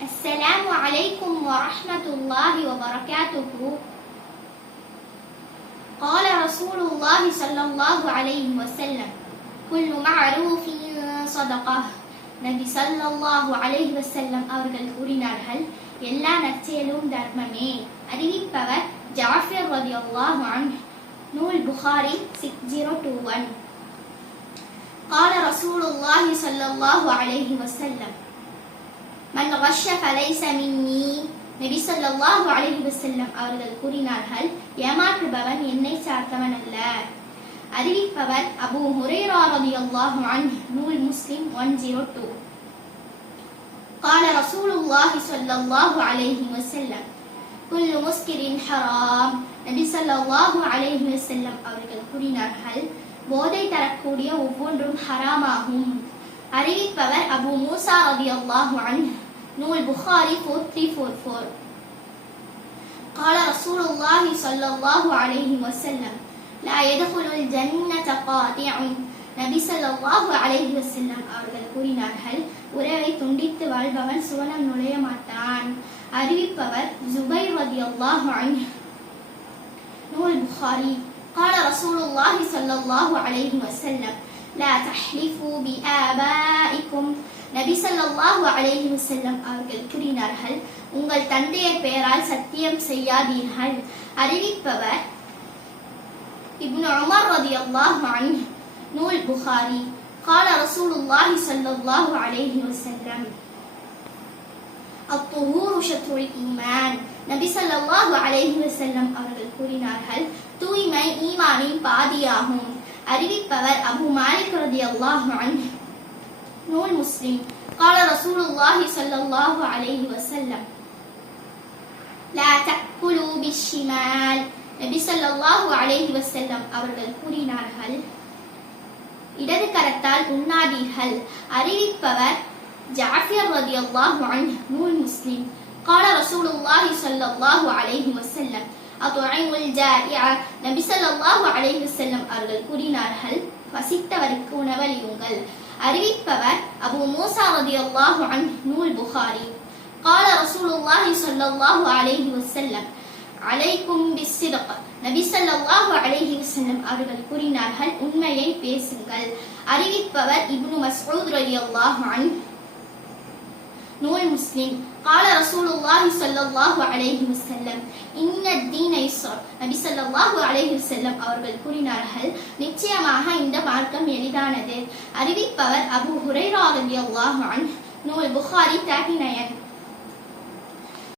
السلام عليكم ورحمة الله وبركاته. قال رسول الله صلى الله عليه وسلم كل معروف صدقة. நபி ஸல்லல்லாஹு அலைஹி வஸல்லம் அவர்கள் கூறினார்கள், எல்லா நற்செயலும் தர்மமே. அறிவிப்பவர் ஜாஃபிர் ரலியல்லாஹு அன்ஹு. நூல் புகாரி 6021. قال رسول الله صلى الله عليه وسلم من غش فليس مني. நபி ஸல்லல்லாஹு அலைஹி வஸல்லம் அவர்கள் கூறினார்கள், ஏமாற்றுபவன் என்னை சார்ந்தவன் அல்ல. அறிவிப்பவர் அபூ ஹுரைரா ரலியல்லாஹு அன்ஹு. நூல் முஸ்லிம் 102. قال رسول الله صلى الله عليه وسلم كل مسكر حرام. நபி ஸல்லல்லாஹு அலைஹி வஸல்லம் அவர்கள் கூறினார்கள், போதை தரக்கூடிய ஒவ்வொன்றும் ஹராமாகும். அறிவிப்பவர் அபூ மூசா ரலியல்லாஹு அன்ஹு. நூல் புகாரி 4344. قال رسول الله صلى الله عليه وسلم لا يدخل الجنة قاطع. நபி ஸல்லல்லாஹு அலைஹி வஸல்லம் அவர்கள் கூறினார்கள், உறவை துண்டித்து வாழ்பவன் சுவனம் நுழைய மாட்டான். அறிவிப்பவர் ஜுபைர் ரலியல்லாஹு அன்ஹு. நூல் புகாரி. قال رسول الله صلى الله عليه وسلم لا تحلفوا بآبائكم. நபி ஸல்லல்லாஹு அலைஹி வஸல்லம் அவர்கள் கூறினார்கள், உங்கள் தந்தையர் பெயரால் சத்தியம் செய்யாதீர்கள். அறிவிப்பவர் இப்னு உமர் ரலியல்லாஹு அன்ஹு. நூல் புகாரி. قال رسول الله صلى الله عليه وسلم الطهور شطر الإيمان. நபி ஸல்லல்லாஹு அலைஹி வஸல்லம் அவர்கள் கூறினார்கள், தூய்மை ஈமானின் பாதியாகும். அறிவிப்பவர் அபூ மாலிக் ரலியல்லாஹு அன்ஹு. நூல் முஸ்லிம். قال رسول الله صلى الله عليه وسلم لا تأكلوا بالشمال. நபி ஸல்லல்லாஹு அலைஹி வஸல்லம் அவர்கள் கூறினார்கள், இடது கரத்தால் உண்ணாதீர்கள். அறிவிப்பவர் ஜாஃபிர் ரலியல்லாஹு அன்ஹு. நூல் முஸ்லிம். قال رسول الله صلى الله عليه وسلم أطعموا الجائع. நபி ஸல்லல்லாஹு அலைஹி வஸல்லம் அவர்கள் கூறினார்கள், பசித்தவருக்கு உணவளியுங்கள். அறிவிப்பவர் அபூ மூசா ரலியல்லாஹு அன்ஹு. நூல் புகாரி. قال رسول الله صلى الله عليه وسلم عليكم بالصدق. நபி ஸல்லல்லாஹு அலைஹி வஸல்லம் அவர்கள் கூறினார்கள், உண்மையை பேசுங்கள். அறிவிப்பவர் இப்னு மஸ்ஊத் ரலியல்லாஹு அன்ஹு. நூல் முஸ்லிம். قال رسول الله صلى الله عليه وسلم إن الدين يسر. நபி ஸல்லல்லாஹு அலைஹி வஸல்லம் அவர்கள் கூறினார்கள், நிச்சயமாக இந்த மார்க்கம் எளிதானது. அறிவிப்பவர் அபூ ஹுரைரா ரலியல்லாஹு அன்ஹு. நூல் புகாரி 39.